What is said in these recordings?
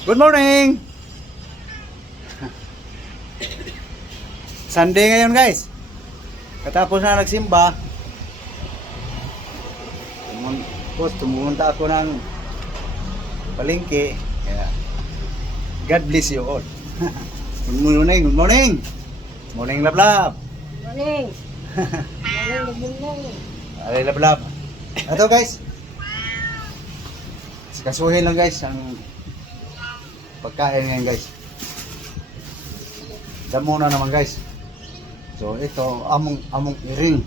Good morning! Sunday ngayon guys. Katapos na nagsimba, tumunta ako ng palengke. Kaya, God bless you all. Good morning, good morning! Morning lablab! Morning. Morning. Alay lablab. Ito guys. Kasuhin lang guys ang pagkain ngayon guys. Damo na naman guys. So ito among iring.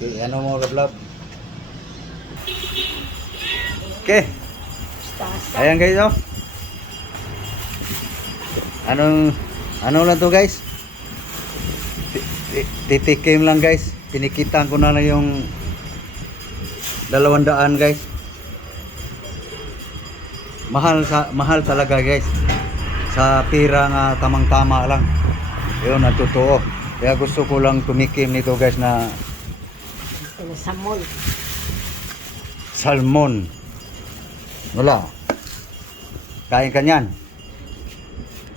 Okay, ano mo lablab? Okay. Ayan guys oh. Ano lang to guys? Titikim lang guys. Pinikitan ko na yung 200 guys. Mahal talaga guys. Sa pira nga tamang-tama lang. 'Yun ang totoo. Kaya gusto ko lang tumikim nito guys na Salmon. salmon. Wala. Kain ka niyan.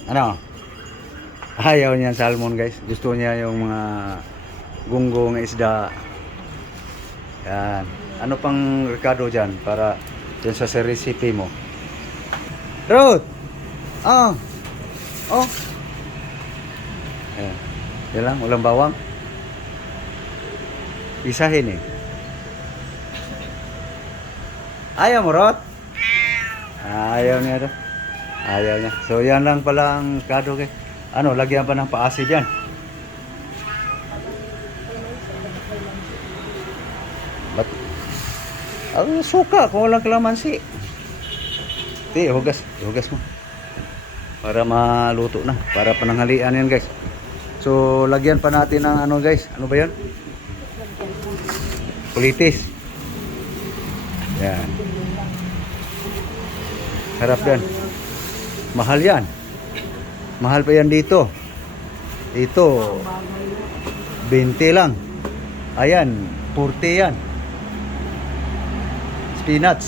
Ano? Ayaw niyan salmon guys. Gusto niya yung mga gunggong isda. Yan. Ano pang rekado dyan para dyan sa recipe mo? Ruth! Oh! Oh! Ayan. Yan lang, walang bawang. Isahin eh. Ayaw mo, Ruth? Ayaw niya to. Ayaw niya. So yan lang pala ang rekado guys. Ano, lagyan pa ng paasid dyan. Ba't? Ang suka kung walang kalamansi. Hindi, hugas mo. Para maluto na. Para pananghalian yan guys. So, lagyan pa natin ng ano guys. Ano ba yan? Kulitis. Yan. Harap yan. Mahal yan. Mahal pa yan dito. Ito 20 lang. Ayan, 40 yan. Spinach.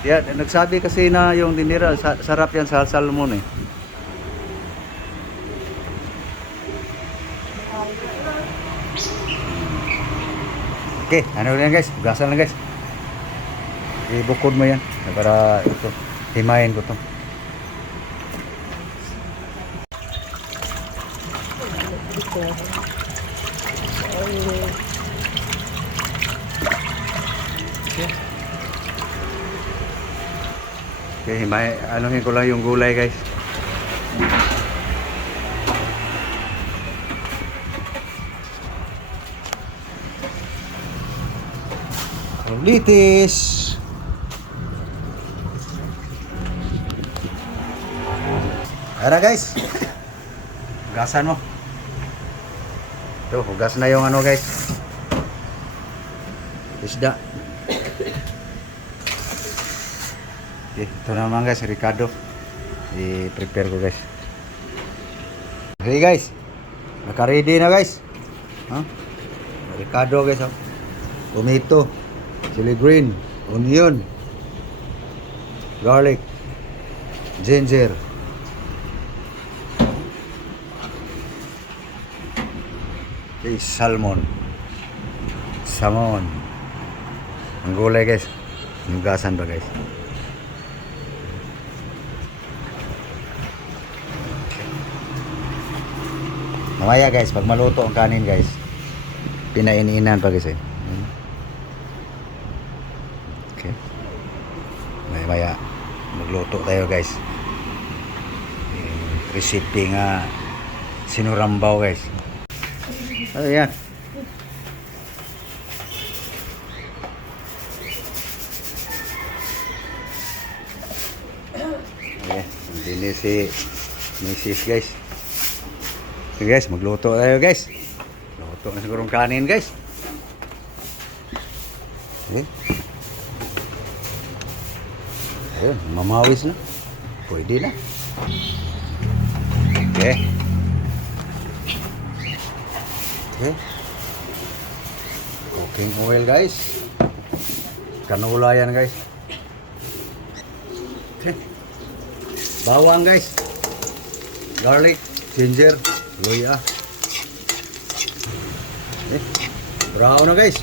Yan, nagsabi kasi na yung dinira, sarap yan sa salmon eh. Okay, ano yan guys? Gasan lang guys. Ibukod mo yan para ito, himayin ko to. Okay, anuhin ko lang yung gulay guys. Litis. Ara guys. Hugasan mo. Ito, hugas na yung ano guys. Isda. Okay, ito naman guys, Ricardo. I-prepare ko guys. Okay guys. Naka-ready na guys. Huh? Ricardo guys. Oh. Tomato, chili green, onion, garlic, ginger. Okay, salmon. Ang gulay guys. Hugasan ba guys? Mamaya guys, pag maluto ang kanin guys, pinaininan pa guys eh. Okay. Mamaya magluto tayo guys. Recipe nga sinurambaw guys. Ano yan? Ayan, hindi si Mrs. guys. Okay guys, magluto tayo guys. Luto na sigurong kanin guys. Okay. Ayun, mamawis na. Pwede na. Okay. Okay. Cooking oil guys. Canola yan guys. Okay. Bawang guys. Garlic, ginger, luya. Okay. Brown na guys.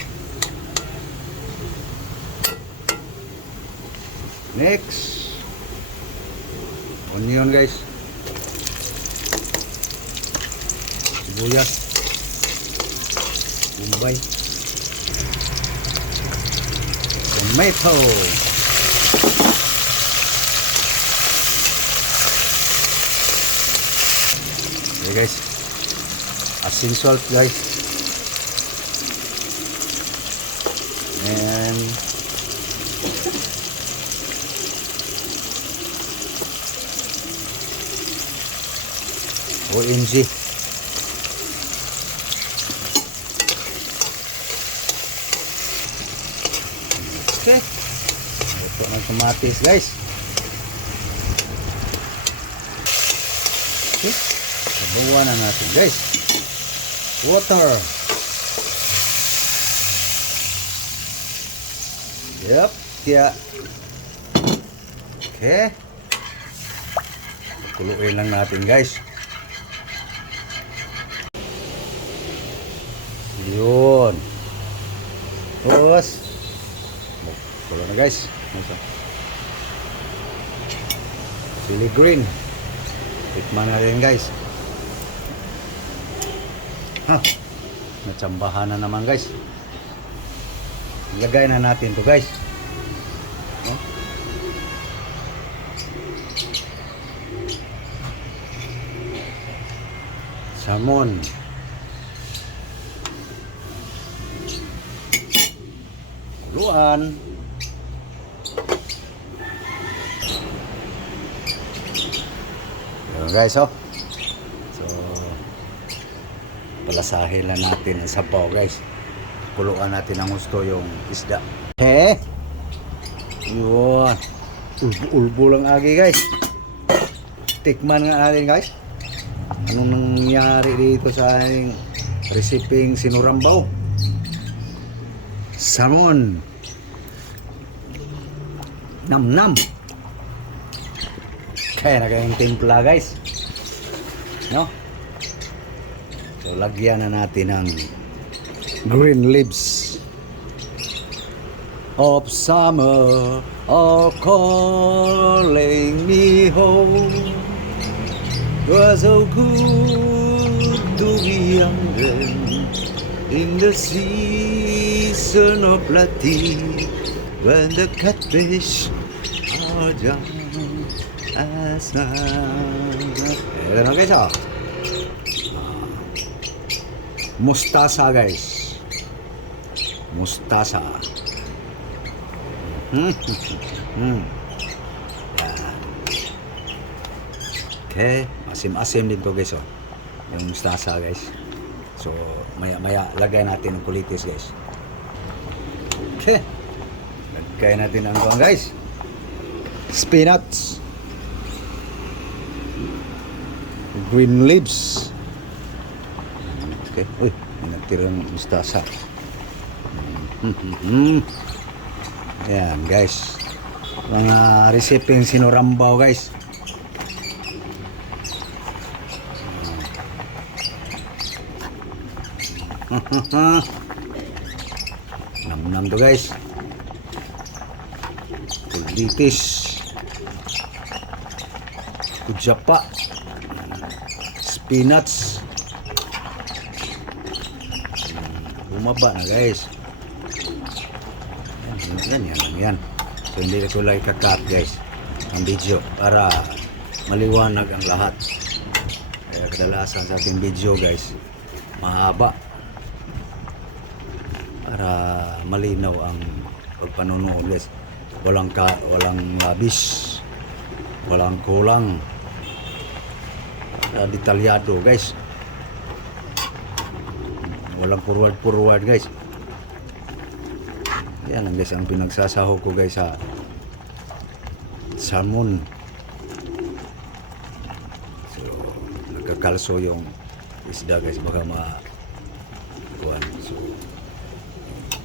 Next. Onion guys. Sibuyas. Bombay. Tomato. Okay guys. Asin salt guys. And OMG. Okay. Ito ng kamatis guys. Okay. Sabawan na natin guys. Water. Yep. Kaya. Okay. Kuluin lang natin guys. Yun. Tapos. Wala na guys. Chili green. Tikman na rin guys. Natsambahan na naman guys. Ilagay na natin to guys. Salmon. Kuluan. Ayan guys, oh. So, palasahin lang natin ang sabaw guys. Kuluan natin ang gusto yung isda. Yun. Ulbo lang agi guys. Tikman nga natin guys. Anong nangyari dito sa ating resiping sinurambaw? Salmon. Nam-nam. Kaya na kayong timpla guys. No? So lagyan na natin ng green leaves of summer are calling me home. It was so good to be young then, in the season of Lati, when the catfish are young as now. Ayan na guys, oh. Mustasa guys. Mustasa. Yan. Okay, asim-asim din to guys, oh. Yung mustasa guys. So, maya-maya lagay natin ng kulitis guys. Okay. Lagay natin ang kuwan guys. Spinach. Green leaves. Okay. Uy, may natirang mustasa. Ayan guys. Mga resiping sinurambaw guys. Nam-nam to guys. Kulitis. Kujapa. Spinach. Bumaba na guys. Yan. So hindi ko lang ikakat guys ang video para maliwanag ang lahat. Kaya kadalasan sa ating video guys mahaba para malinaw ang pagpanonood guys. Walang labis, walang kulang, detalyado guys, walang forward guys. Yan lang guys ang pinagsasaho ko guys sa salmon. So nagkakalso yung isda guys, baka kuwan. So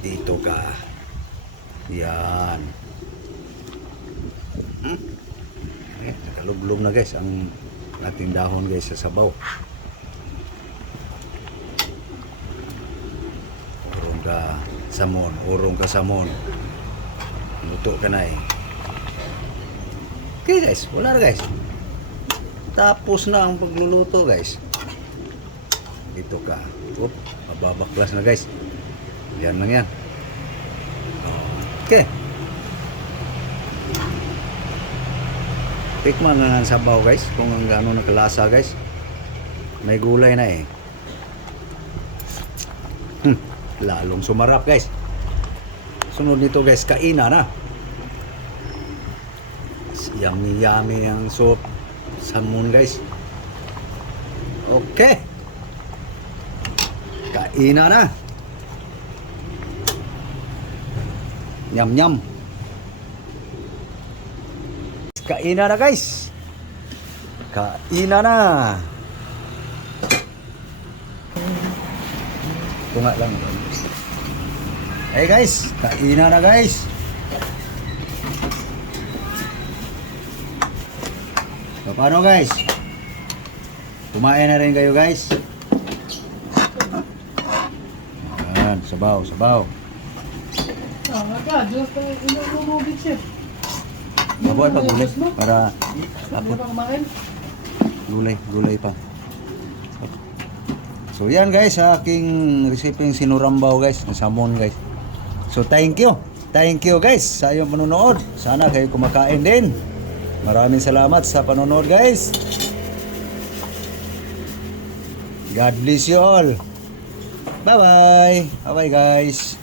dito ka Yan. Nakalublog na guys ang ating dahon guys sa sabaw. Urong ka samon. Luto ka na eh. Okay guys, wala na guys. Tapos na ang pagluluto guys. Dito ka. Oop, mababaklas na guys. Yan lang yan. Okay. Tikman na ng sabaw guys kung ang gaano nakalasa guys. May gulay na eh. Lalong sumarap guys. Sunod nito guys, kainan na. Yummy yummy ang soup salmon guys. Okay. Kainan na. Nyam nyam. Kainan na guys. Kainan na. Tunga lang. Hey guys, kainan na guys. So, paano guys? Kumain na rin kayo guys. Ayan, sabaw, sabaw. Mabuhay pa gulay para dapat gulay pa. So yan guys, aking resipeng sinurambaw guys, ng salmon guys. So thank you guys sa iyong panonood. Sana kayo kumakain din. Maraming salamat sa panonood guys. God bless you all. Bye bye. Bye bye guys.